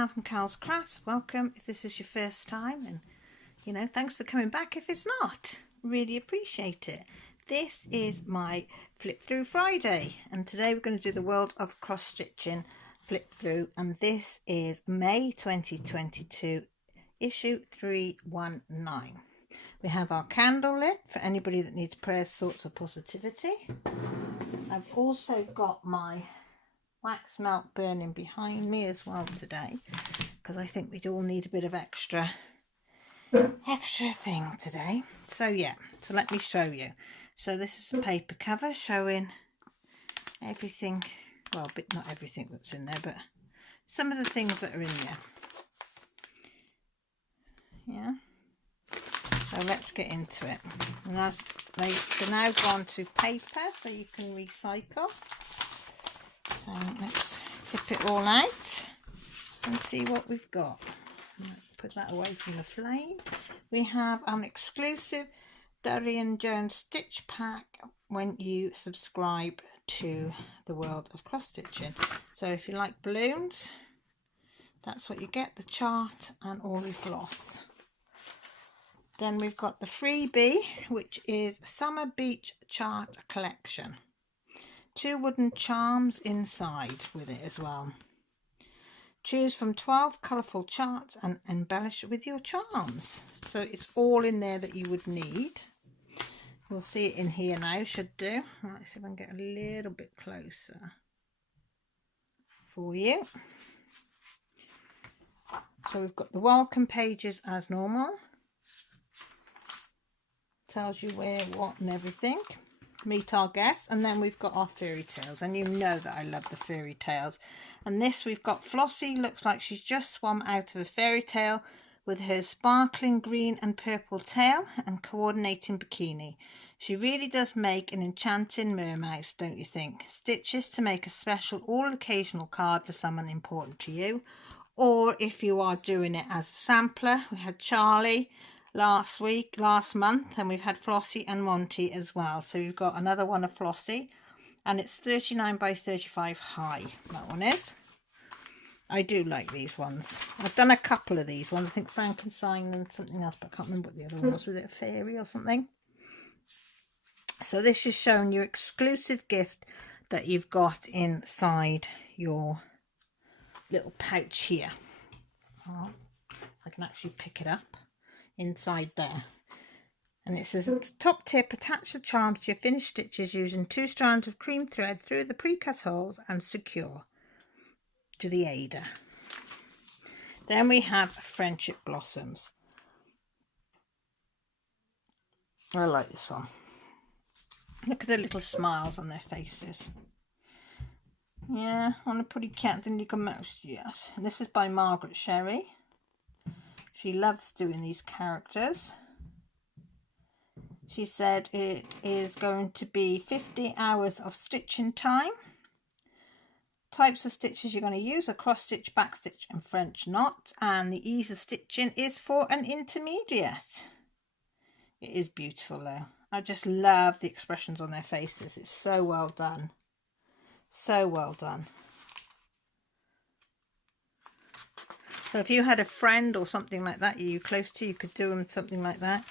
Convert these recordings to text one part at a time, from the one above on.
Cal from Cal's Crafts. Welcome if this is your first time, and thanks for coming back if it's not. Really appreciate it. This is my flip through Friday, and today we're going to do the world of cross stitching flip through, and this is May 2022, issue 319. We have our candle lit for anybody that needs prayers, thoughts or positivity. I've also got my wax melt burning behind me as well today, because I think we'd all need a bit of extra thing today. So let me show you. So this is the paper cover showing everything, well, but not everything that's in there, but some of the things that are in there. Yeah, so let's get into it. And as they've now gone to paper, so you can recycle. So let's tip it all out and see what we've got. Put that away from the flame. We have an exclusive Darian Jones stitch pack when you subscribe to the world of cross stitching. So if you like balloons, that's what you get, the chart and all your floss. Then we've got the freebie, which is Summer Beach Chart Collection. 2 wooden charms inside with it as well. Choose from 12 colourful charts and embellish with your charms. So it's all in there that you would need. We'll see it in here now, should do. Let's see if I can get a little bit closer for you. So we've got the welcome pages as normal. Tells you where, what and everything. Meet our guests, and then we've got our fairy tales, and you know that I love the fairy tales. And this, we've got Flossie, looks like she's just swum out of a fairy tale with her sparkling green and purple tail and coordinating bikini. She really does make an enchanting mermaid, don't you think? Stitches to make a special all occasional card for someone important to you, or if you are doing it as a sampler. We had Charlie last month, and we've had Flossie and Monty as well. So we've got another one of Flossie, and it's 39 by 35 high, that one is. I do like these ones. I've done a couple of these ones. I think Frankenstein and something else, but I can't remember what the other one was. Was it a fairy or something? So this is showing you exclusive gift that you've got inside your little pouch here. Oh, I can actually pick it up inside there, and it says, at the top tip, attach the charms to your finished stitches using 2 strands of cream thread through the pre-cut holes and secure to the Ada. Then we have Friendship Blossoms. I like this one. Look at the little smiles on their faces. Yeah, on a pretty cat and little mouse, yes. And this is by Margaret Sherry. She loves doing these characters. She said it is going to be 50 hours of stitching time. Types of stitches you're going to use are cross stitch, back stitch and French knot, and the ease of stitching is for an intermediate. It is beautiful though. I just love the expressions on their faces. It's so well done. So well done. So if you had a friend or something like that you're close to, you could do them something like that,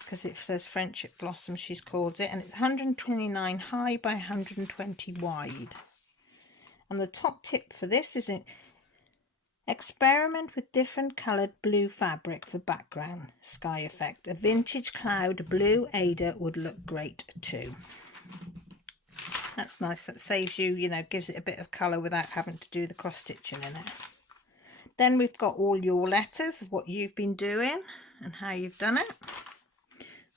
because it says Friendship Blossom, she's called it, and it's 129 high by 120 wide. And the top tip for this is experiment with different coloured blue fabric for background sky effect. A vintage cloud blue Ada would look great too. That's nice. That saves you, gives it a bit of colour without having to do the cross stitching in it. Then we've got all your letters of what you've been doing and how you've done it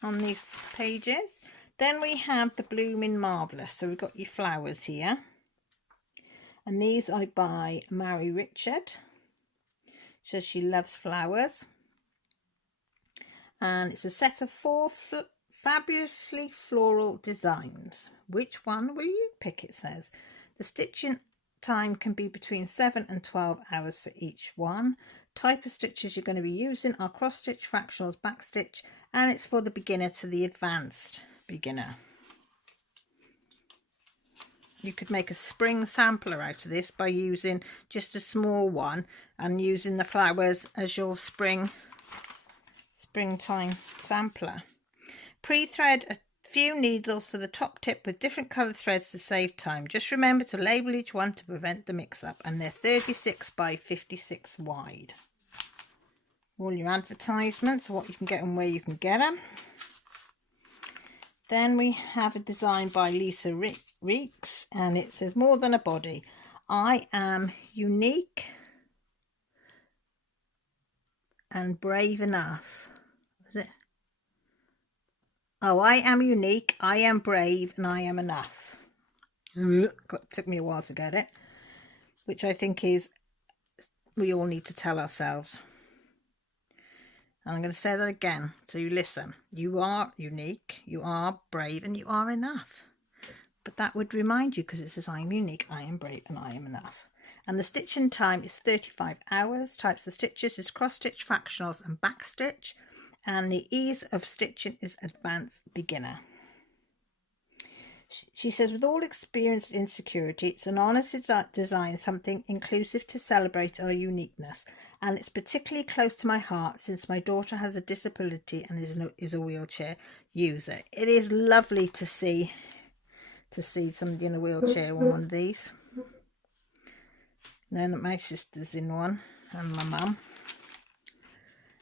on these pages. Then we have the Blooming Marvellous. So we've got your flowers here. And these are by Mary Richard. She says she loves flowers. And it's a set of 4 fabulously floral designs. Which one will you pick, it says. The stitching time can be between 7 and 12 hours for each one. Type of stitches you're going to be using are cross stitch, fractionals, back stitch, and it's for the beginner to the advanced beginner. you could make a spring sampler out of this by using just a small one and using the flowers as your springtime sampler. Pre-thread a few needles for the top tip with different coloured threads to save time. Just remember to label each one to prevent the mix-up, and they're 36 by 56 wide. All your advertisements, what you can get and where you can get them. Then we have a design by Lisa Reeks, and it says, more than a body. I am unique and brave enough. Is it? Oh, I am unique, I am brave, and I am enough. Took me a while to get it. Which I think is, we all need to tell ourselves. And I'm going to say that again, so you listen. You are unique, you are brave, and you are enough. But that would remind you, because it says I am unique, I am brave, and I am enough. And the stitching time is 35 hours. Types of stitches is cross stitch, fractionals, and back stitch. And the ease of stitching is advanced beginner. She says, with all experience in security, it's an honour to design something inclusive to celebrate our uniqueness, and it's particularly close to my heart since my daughter has a disability and is a wheelchair user. It is lovely to see somebody in a wheelchair on one of these. Now that my sister's in one, and my mum.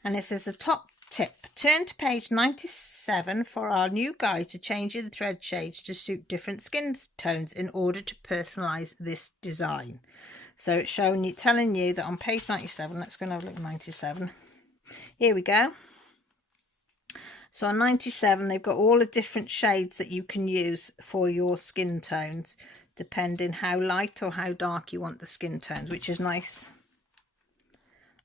And it says, the top tip, turn to page 97 for our new guide to changing the thread shades to suit different skin tones in order to personalize this design. So it's showing you, telling you that on page 97, let's go and have a look at 97. Here we go. So on 97, they've got all the different shades that you can use for your skin tones, depending how light or how dark you want the skin tones, which is nice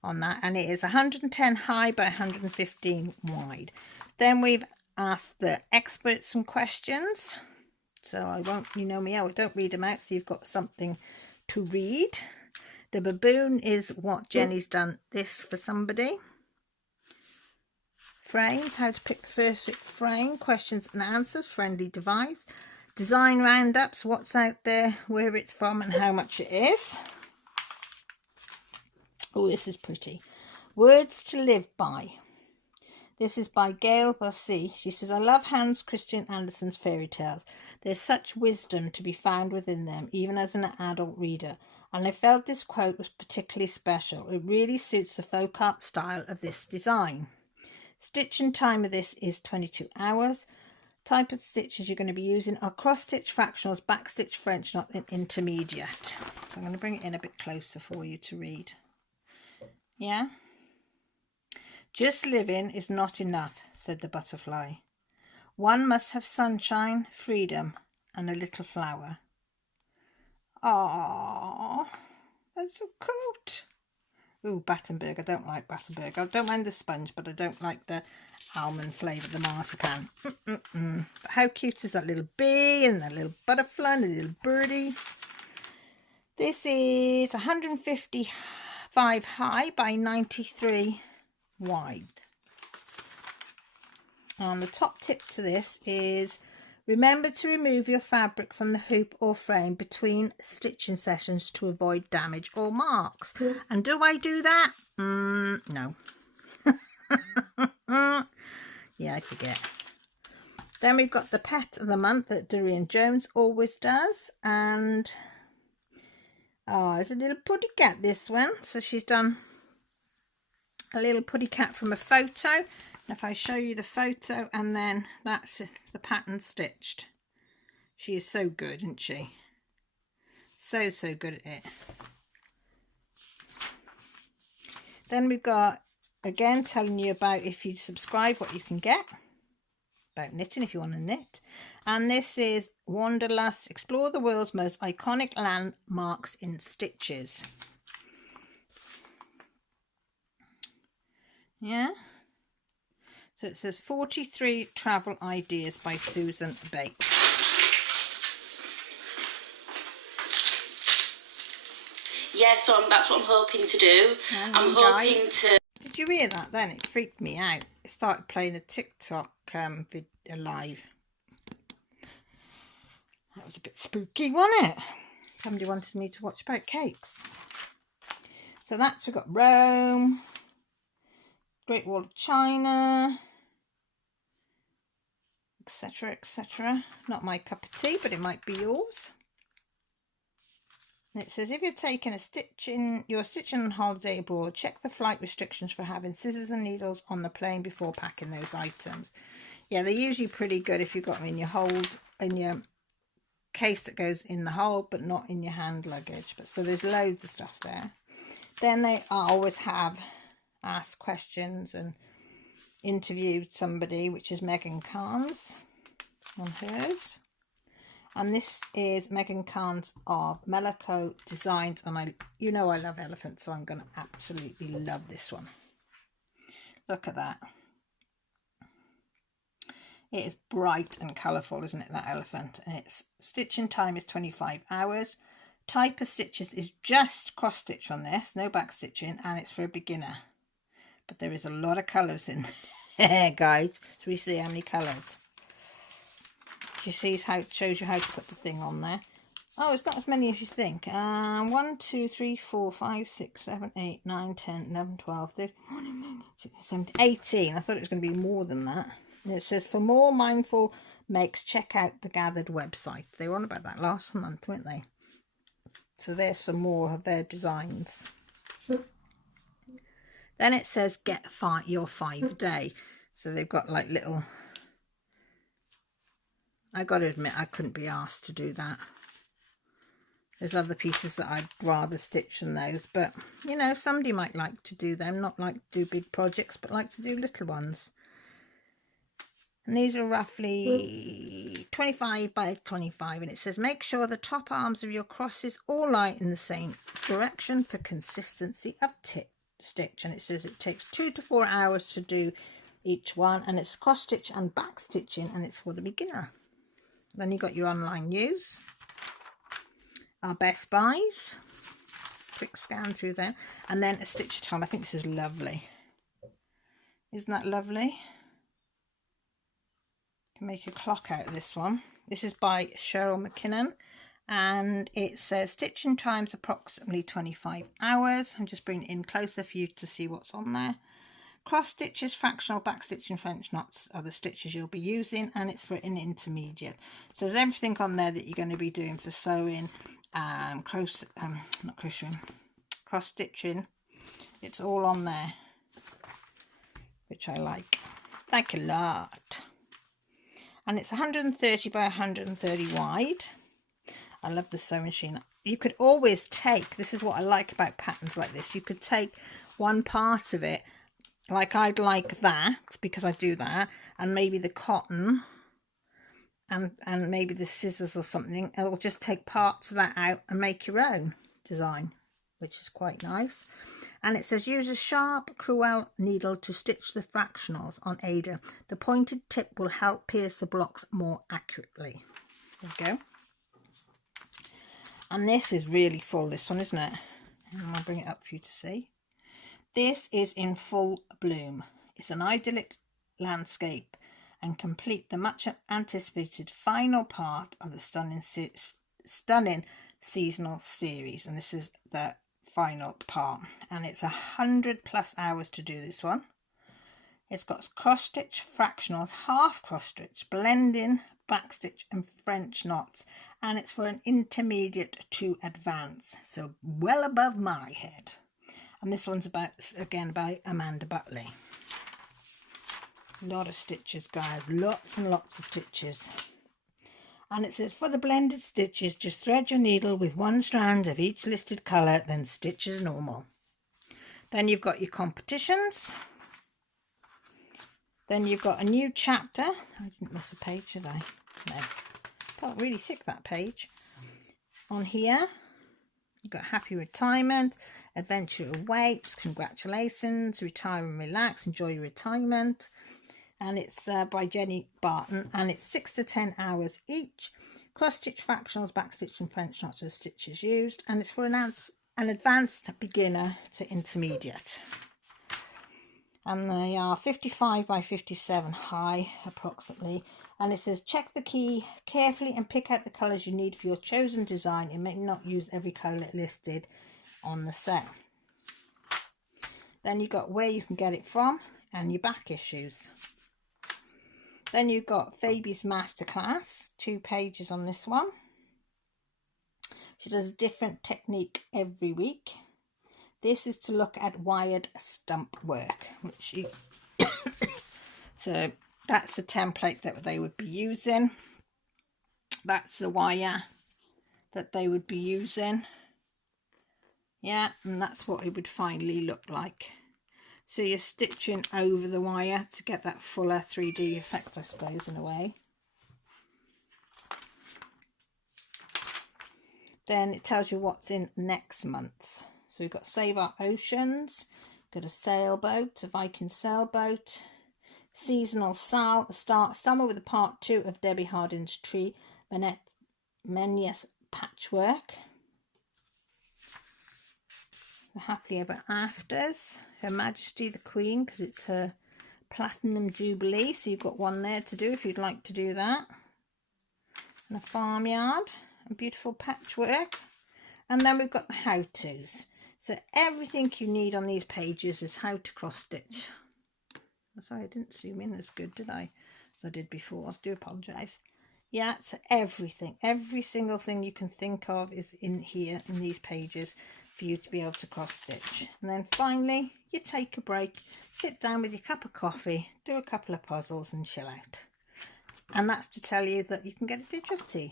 on that. And it is 110 high by 115 wide. Then we've asked the experts some questions. So I won't, you know me, I don't read them out, so you've got something to read. The baboon is what Jenny's done this for somebody. Frames, how to pick the perfect frame, questions and answers, friendly device. Design roundups, what's out there, where it's from and how much it is. Oh, this is pretty. Words to live by. This is by Gail Bossy. She says, I love Hans Christian Andersen's fairy tales. There's such wisdom to be found within them, even as an adult reader. And I felt this quote was particularly special. It really suits the folk art style of this design. Stitching time of this is 22 hours. Type of stitches you're going to be using are cross stitch, fractionals, back stitch, French knot, and intermediate. So I'm going to bring it in a bit closer for you to read. Yeah? Just living is not enough, said the butterfly. One must have sunshine, freedom, and a little flower. Ah, that's so cute. Ooh, Battenberg. I don't like Battenberg. I don't mind the sponge, but I don't like the almond flavour, the marzipan. But how cute is that little bee and that little butterfly and the little birdie? This is 155 high by 93 wide. And the top tip to this is, remember to remove your fabric from the hoop or frame between stitching sessions to avoid damage or marks. And do I do that? No. Yeah, I forget. Then we've got the pet of the month that Dorian Jones always does. And it's a little putty cat, this one. So she's done a little putty cat from a photo. And if I show you the photo, and then that's the pattern stitched. She is so good, isn't she? So good at it. Then we've got, again, telling you about, if you subscribe, what you can get. About knitting, if you want to knit. And this is Wanderlust, explore the world's most iconic landmarks in stitches. Yeah. So it says 43 travel ideas by Susan Bates. Yeah, so that's what I'm hoping to do. I'm hoping to... Did you hear that then? It freaked me out. It started playing a TikTok video live. That was a bit spooky, wasn't it? Somebody wanted me to watch about cakes. So that's, we've got Rome, Great Wall of China, etc, etc. Not my cup of tea, but it might be yours. And it says, if you're taking you're stitching on holiday abroad, check the flight restrictions for having scissors and needles on the plane before packing those items. Yeah, they're usually pretty good if you've got them in your hold, in your case that goes in the hold, but not in your hand luggage. But so there's loads of stuff there. Then they always have asked questions and interviewed somebody, which is Megan Carnes on hers. And this is Megan Carnes of Melico Designs, and I love elephants, so I'm going to absolutely love this one. Look at that. It is bright and colourful, isn't it, that elephant? And its stitching time is 25 hours. Type of stitches is just cross stitch on this, no back stitching, and it's for a beginner. But there is a lot of colours in there, guys. So we see how many colours. You see how it shows you how to put the thing on there. Oh, it's not as many as you think. 1, 2, 3, 4, 5, 6, 7, 8, 9, 10, 11, 12, 13, 14, 16, 17, 18. I thought it was going to be more than that. And it says, for more mindful makes, check out the Gathered website. They were on about that last month, weren't they? So there's some more of their designs. Then it says, get your 5-day. So they've got like little... I got to admit, I couldn't be asked to do that. There's other pieces that I'd rather stitch than those. But, you know, somebody might like to do them. Not like to do big projects, but like to do little ones. And these are roughly 25 by 25. And it says, make sure the top arms of your crosses all lie in the same direction for consistency of stitch. And it says it takes 2 to 4 hours to do each one. And it's cross stitch and back stitching. And it's for the beginner. Then you got your online news, our Best Buys, quick scan through there, and then a stitch at home. I think this is lovely. Isn't that lovely? You can make a clock out of this one. This is by Cheryl McKinnon, and it says stitching times approximately 25 hours. I'm just bringing it in closer for you to see what's on there. Cross stitches, fractional, back stitching, French knots are the stitches you'll be using, and it's for an intermediate. So there's everything on there that you're going to be doing for sewing, cross stitching. It's all on there, which I like a lot. And it's 130 by 130 wide. I love the sewing machine. You could always take, this is what I like about patterns like this, you could take one part of it, like I'd like that, because I do that, and maybe the cotton and maybe the scissors or something, and it'll just take parts of that out and make your own design, which is quite nice. And it says use a sharp crewel needle to stitch the fractionals on Ada. The pointed tip will help pierce the blocks more accurately. There we go. And this is really full, this one, isn't it? And I'll bring it up for you to see. This is in full bloom. It's an idyllic landscape and complete the much anticipated final part of the stunning seasonal series. And this is the final part, and it's 100+ hours to do this one. It's got cross stitch, fractionals, half cross stitch, blending, back stitch and French knots, and it's for an intermediate to advanced, so well above my head. And this one's again by Amanda Butley. A lot of stitches, guys, lots and lots of stitches. And it says for the blended stitches, just thread your needle with one strand of each listed colour, then stitch as normal. Then you've got your competitions. Then you've got a new chapter. I didn't miss a page, did I? No. Felt really thick, that page. On here, you've got Happy Retirement, Adventure Awaits, Congratulations, Retire and Relax, Enjoy Your Retirement. And it's by Jenny Barton, and it's 6 to 10 hours each. Cross stitch, fractionals, back stitch and French knots are stitches used, and it's for an advanced beginner to intermediate. and they are 55 by 57 high approximately, and it says check the key carefully and pick out the colours you need for your chosen design. You may not use every colour listed on the set. Then you've got where you can get it from and your back issues. Then you've got Phoebe's Masterclass, 2 pages on this one. She does a different technique every week. This is to look at wired stump work, which you so that's the template that they would be using. That's the wire that they would be using. Yeah, and that's what it would finally look like. So you're stitching over the wire to get that fuller 3D effect, I suppose, in a way. Then it tells you what's in next month's. So we've got Save Our Oceans, got a sailboat, a Viking sailboat, seasonal start summer with a part 2 of Debbie Hardin's Tree Menyes patchwork. The Happily Ever Afters, Her Majesty the Queen, because it's her Platinum Jubilee, so you've got one there to do if you'd like to do that. And a farmyard, and beautiful patchwork. And then we've got the how-tos. So everything you need on these pages is how to cross stitch. Sorry, I didn't zoom in as good, did I? As I did before. I do apologise. Yeah, so everything, every single thing you can think of is in here in these pages for you to be able to cross stitch. And then finally, you take a break, sit down with your cup of coffee, do a couple of puzzles and chill out. And that's to tell you that you can get it digitally.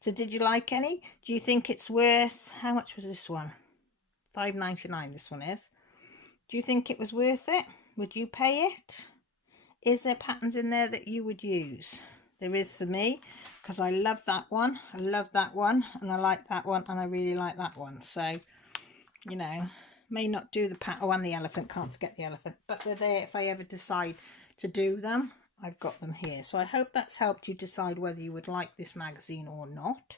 So did you like any? Do you think it's worth, how much was this one? $5.99 this one is. Do you think it was worth it? Would you pay it? Is there patterns in there that you would use? There is for me, because I love that one. I love that one, and I like that one, and I really like that one. So, you know, may not do the pattern. Oh, and the elephant, can't forget the elephant. But they're there if I ever decide to do them. I've got them here. So I hope that's helped you decide whether you would like this magazine or not.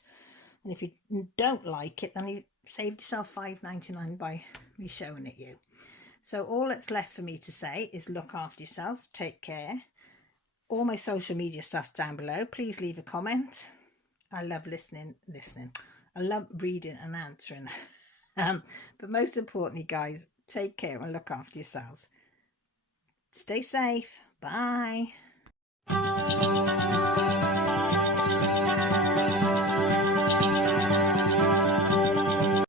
And if you don't like it, then you saved yourself $5.99 by me showing it you. So all that's left for me to say is look after yourselves, take care. All my social media stuff's down below. Please leave a comment. I love listening. I love reading and answering. But most importantly, guys, take care and look after yourselves. Stay safe. Bye.